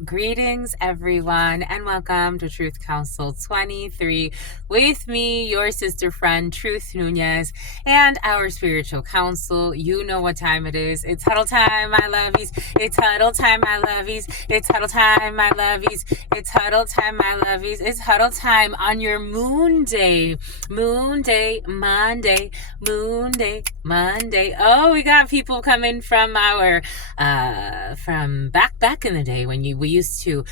Greetings, everyone, and welcome to Truth Council 23 with me, your sister friend, Truth Nunez, and our spiritual council. You know what time it is. It's huddle time, my lovies. It's huddle time, my lovies. It's huddle time, my lovies. It's huddle time, my lovies. It's huddle time on your moon day. Moon day, Monday. Moon day, Monday. Oh, we got people coming from our from back in the day when we used to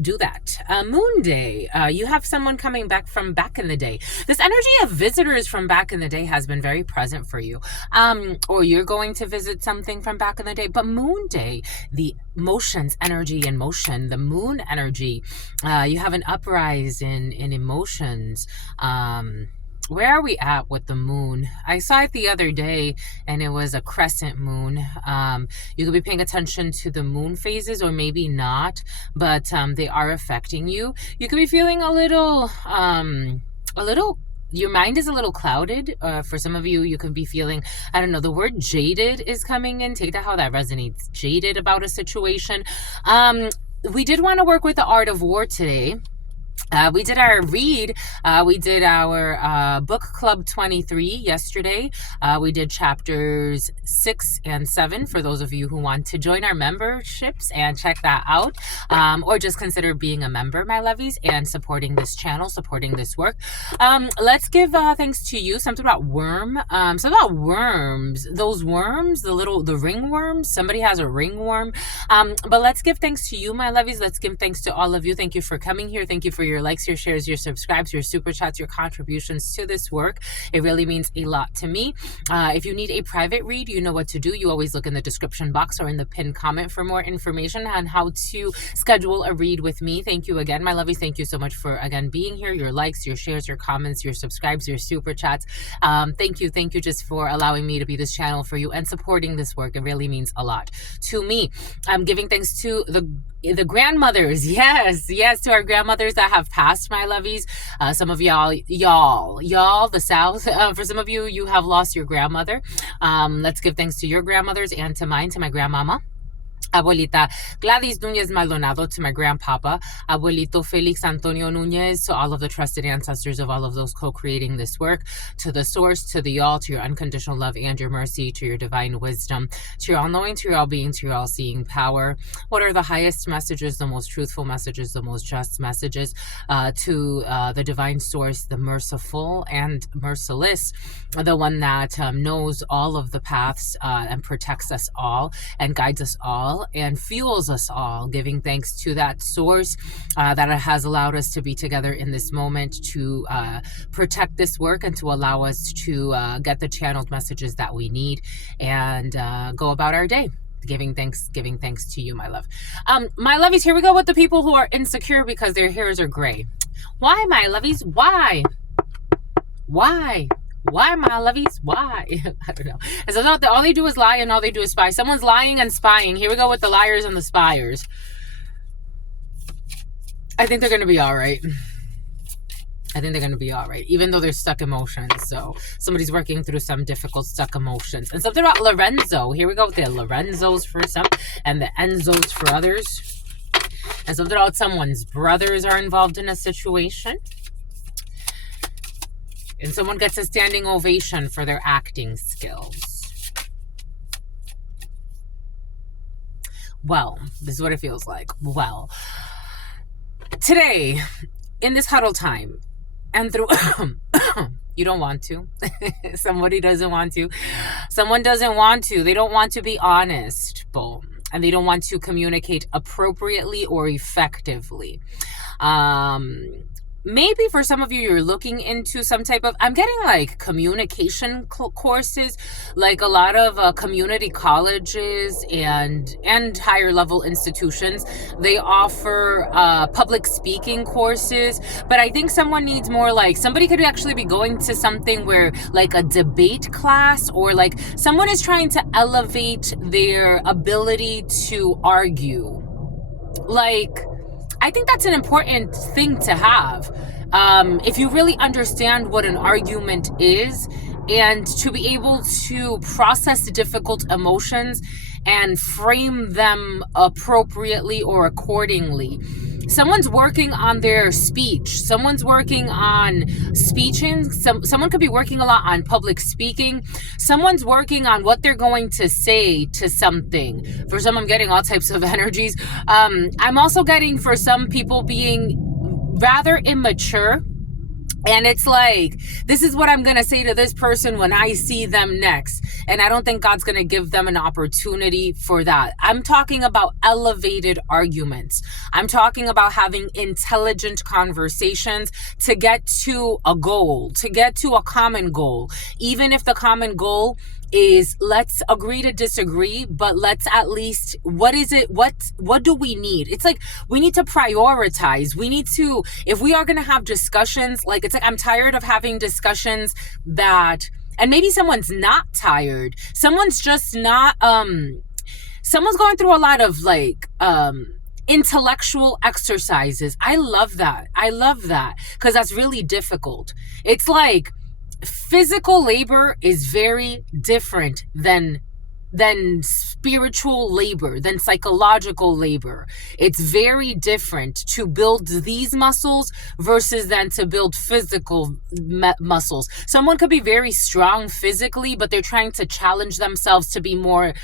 do that. Moon Day. You have someone coming back from back in the day. This energy of visitors from back in the day has been very present for you. Or you're going to visit something from back in the day. But Moon Day, the motions, energy in motion, the moon energy, you have an uprise in emotions. Where are we at with the moon? I saw it the other day and it was a crescent moon. You could be paying attention to the moon phases or maybe not, but they are affecting you. You could be feeling a little, your mind is a little clouded. For some of you, you could be feeling, I don't know, the word jaded is coming in. Take that how that resonates. Jaded about a situation. We did want to work with the art of war today. We did our read. We did our book club 23 yesterday. We did chapters 6 and 7 for those of you who want to join our memberships and check that out, or just consider being a member, my lovies, and supporting this channel, supporting this work. Let's give thanks to you. Something about something about worms. Those worms, the ringworms. Somebody has a ringworm. But let's give thanks to you, my lovies. Let's give thanks to all of you. Thank you for coming here. Thank you for your likes, your shares, your subscribes, your super chats, your contributions to this work. It really means a lot to me. If you need a private read, you know what to do. You always look in the description box or in the pinned comment for more information on how to schedule a read with me. Thank you again, my lovies. Thank you so much for, again, being here. Your likes, your shares, your comments, your subscribes, your super chats. Thank you just for allowing me to be this channel for you and supporting this work. It really means a lot to me. I'm giving thanks to the grandmothers. Yes, to our grandmothers that have passed, my lovies. Some of y'all, the South. For some of you, you have lost your grandmother. Let's give thanks to your grandmothers and to mine, to my grandmama. Abuelita Gladys Nunez Maldonado, to my grandpapa, Abuelito Felix Antonio Nunez, to all of the trusted ancestors of all of those co-creating this work, to the source, to the all, to your unconditional love and your mercy, to your divine wisdom, to your all-knowing, to your all-being, to your all-seeing power. What are the highest messages, the most truthful messages, the most just messages, to the divine source, the merciful and merciless, the one that knows all of the paths and protects us all and guides us all and fuels us all, giving thanks to that source that has allowed us to be together in this moment to protect this work and to allow us to get the channeled messages that we need and go about our day. Giving thanks to you, my love. My lovies, here we go with the people who are insecure because their hairs are gray. Why, my lovies? Why, my lovies? Why? I don't know. And so all they do is lie and all they do is spy. Someone's lying and spying. Here we go with the liars and the spiers. I think they're going to be all right. Even though they're stuck emotions. So somebody's working through some difficult stuck emotions. And something about Lorenzo. Here we go with the Lorenzos for some and the Enzos for others. And something about someone's brothers are involved in a situation. And someone gets a standing ovation for their acting skills. Well, this is what it feels like. Well, today, in this huddle time, and through... You don't want to. Somebody doesn't want to. Someone doesn't want to. They don't want to be honest. Boom. And they don't want to communicate appropriately or effectively. Maybe for some of you, you're looking into some type of, I'm getting like communication courses, like a lot of community colleges and higher level institutions. They offer public speaking courses, but I think someone needs more, like somebody could actually be going to something where like a debate class, or like someone is trying to elevate their ability to argue. Like, I think that's an important thing to have. If you really understand what an argument is and to be able to process difficult emotions and frame them appropriately or accordingly. Someone's working on their speech. Someone's working on speeching. Someone could be working a lot on public speaking. Someone's working on what they're going to say to something. For some, I'm getting all types of energies. I'm also getting, for some people, being rather immature. And it's like, this is what I'm going to say to this person when I see them next. And I don't think God's going to give them an opportunity for that. I'm talking about elevated arguments. I'm talking about having intelligent conversations to get to a goal, to get to a common goal. Even if the common goal is, let's agree to disagree, but let's at least, what is it? What do we need? It's like, we need to prioritize. We need to, if we are going to have discussions, like, it's like, I'm tired of having discussions that, and maybe someone's not tired. Someone's just not, someone's going through a lot of like, intellectual exercises. I love that. I love that because that's really difficult. It's like, physical labor is very different than spiritual labor, than psychological labor. It's very different to build these muscles versus than to build physical muscles. Someone could be very strong physically, but they're trying to challenge themselves to be more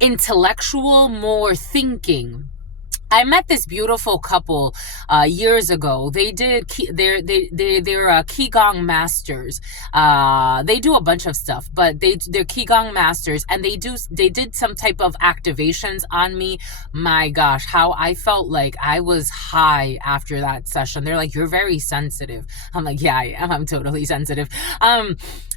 intellectual, more thinking. I met this beautiful couple years ago. They're Qigong masters. They do a bunch of stuff, but they're Qigong masters, and they did some type of activations on me. My gosh, how I felt like I was high after that session. They're like, "You're very sensitive." I'm like, "Yeah, I am. I'm totally sensitive."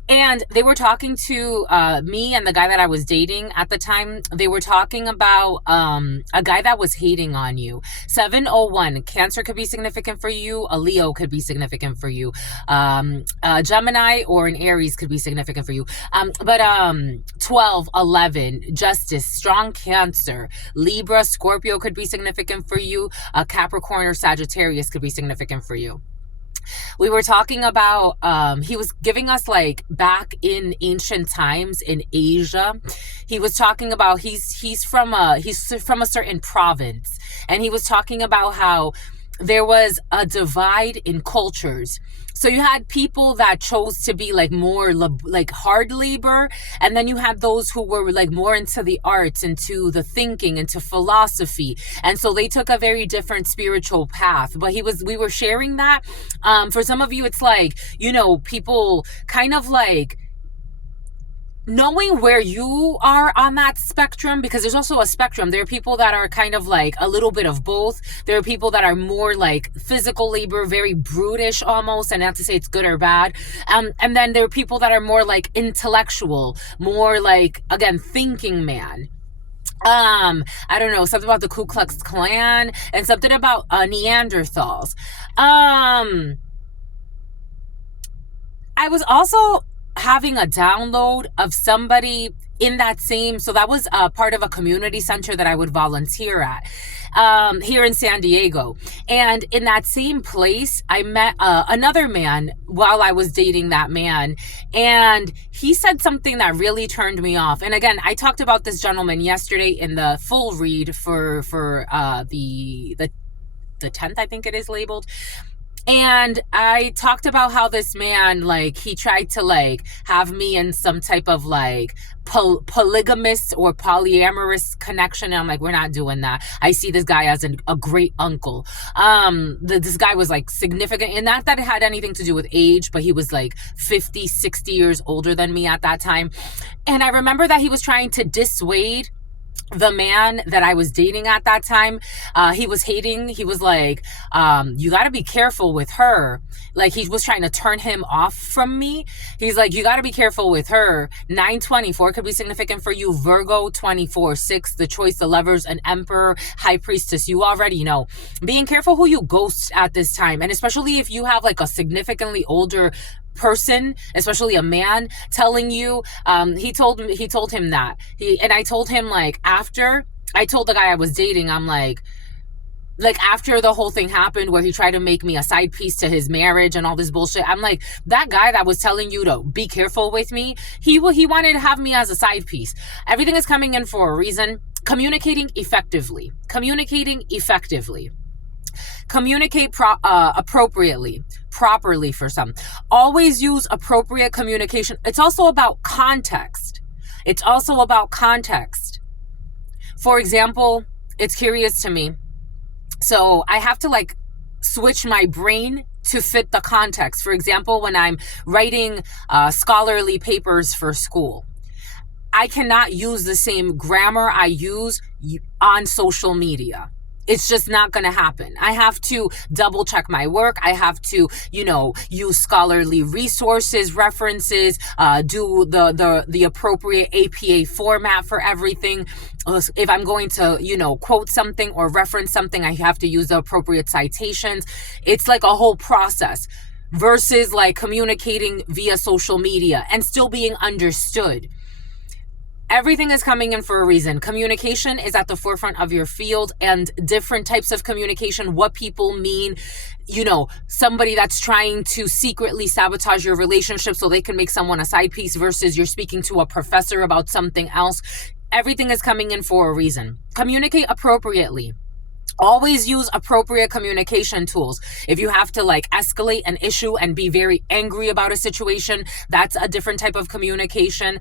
And they were talking to me and the guy that I was dating at the time. They were talking about a guy that was hating on you. 701, Cancer could be significant for you. A Leo could be significant for you. Gemini or an Aries could be significant for you. But 12, 11, Justice, strong Cancer. Libra, Scorpio could be significant for you. Capricorn or Sagittarius could be significant for you. We were talking about, he was giving us like back in ancient times in Asia. He was talking about, he's from a certain province, and he was talking about how there was a divide in cultures. So you had people that chose to be like more like hard labor, and then you had those who were like more into the arts, into the thinking, into philosophy, and so they took a very different spiritual path. But we were sharing that. For some of you, it's like, people kind of like knowing where you are on that spectrum, because there's also a spectrum. There are people that are kind of like a little bit of both. There are people that are more like physical labor, very brutish almost, and not to say it's good or bad. And then there are people that are more like intellectual, more like, again, thinking man. I don't know, something about the Ku Klux Klan and something about Neanderthals. I was also having a download of somebody in that same, so that was part of a community center that I would volunteer at here in San Diego. And in that same place, I met another man while I was dating that man. And he said something that really turned me off. And again, I talked about this gentleman yesterday in the full read for the 10th, I think it is labeled. And I talked about how this man, like, he tried to, like, have me in some type of, like, polygamous or polyamorous connection. And I'm like, we're not doing that. I see this guy as a great uncle. This guy was, like, significant. And not that it had anything to do with age, but he was, like, 50, 60 years older than me at that time. And I remember that he was trying to dissuade the man that I was dating at that time. He was hating. He was like, you got to be careful with her. Like, he was trying to turn him off from me. He's like, you got to be careful with her. 924 could be significant for you. Virgo, 24, 6, the choice, the lovers, an emperor, high priestess. You already know. Being careful who you ghost at this time. And especially if you have like a significantly older person, especially a man, telling you, he told him that. And I told him, like, after I told the guy I was dating, I'm like, Like after the whole thing happened where he tried to make me a side piece to his marriage and all this bullshit, I'm like, that guy that was telling you to be careful with me, he wanted to have me as a side piece. Everything is coming in for a reason. Communicating effectively. Communicate appropriately, properly for some. Always use appropriate communication. It's also about context. For example, it's curious to me. So I have to like switch my brain to fit the context. For example, when I'm writing scholarly papers for school, I cannot use the same grammar I use on social media. It's just not going to happen. I have to double check my work. I have to, use scholarly resources, references, do the appropriate APA format for everything. If I'm going to, quote something or reference something, I have to use the appropriate citations. It's like a whole process versus like communicating via social media and still being understood. Everything is coming in for a reason. Communication is at the forefront of your field, and different types of communication, what people mean, somebody that's trying to secretly sabotage your relationship so they can make someone a side piece versus you're speaking to a professor about something else. Everything is coming in for a reason. Communicate appropriately. Always use appropriate communication tools. If you have to like escalate an issue and be very angry about a situation, that's a different type of communication.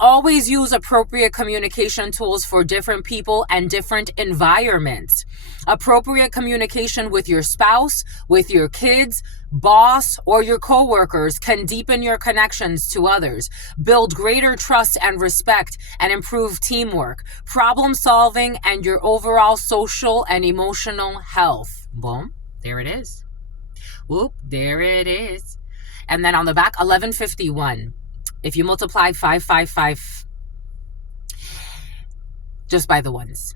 Always use appropriate communication tools for different people and different environments. Appropriate communication with your spouse, with your kids, boss, or your coworkers can deepen your connections to others, build greater trust and respect, and improve teamwork, problem solving, and your overall social and emotional health. Boom, there it is. Whoop, there it is. And then on the back, 1151. If you multiply 555 just by the ones.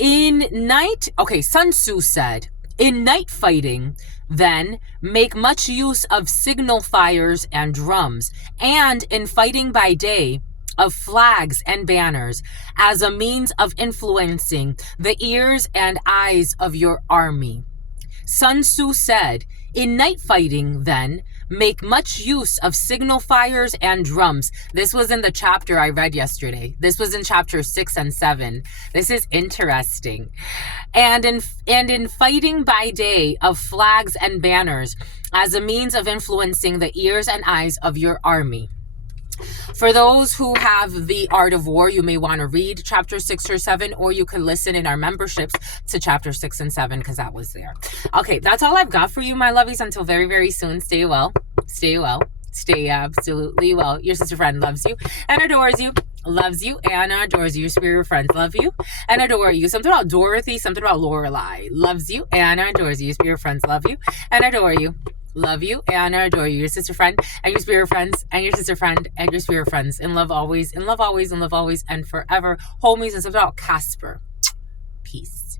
Sun Tzu said, in night fighting, then, make much use of signal fires and drums, and in fighting by day, of flags and banners, as a means of influencing the ears and eyes of your army. Sun Tzu said, in night fighting, then, make much use of signal fires and drums. This was in the chapter I read yesterday. This was in chapter 6 and 7. This is interesting. And in fighting by day, of flags and banners, as a means of influencing the ears and eyes of your army. For those who have the Art of War, you may want to read chapter 6 or 7, or you can listen in our memberships to chapter 6 and 7 because that was there. Okay, that's all I've got for you, my lovies. Until very, very soon. Stay well. Stay absolutely well. Your sister friend loves you and adores you. Loves you and adores you. Your spirit friends love you and adore you. Something about Dorothy, something about Lorelai. Loves you and adores you. Your spirit friends love you and adore you. Love you and adore you. Your sister friend and your spirit friends and your sister friend and your spirit friends. In love always, and forever. Homies and something about Casper. Peace.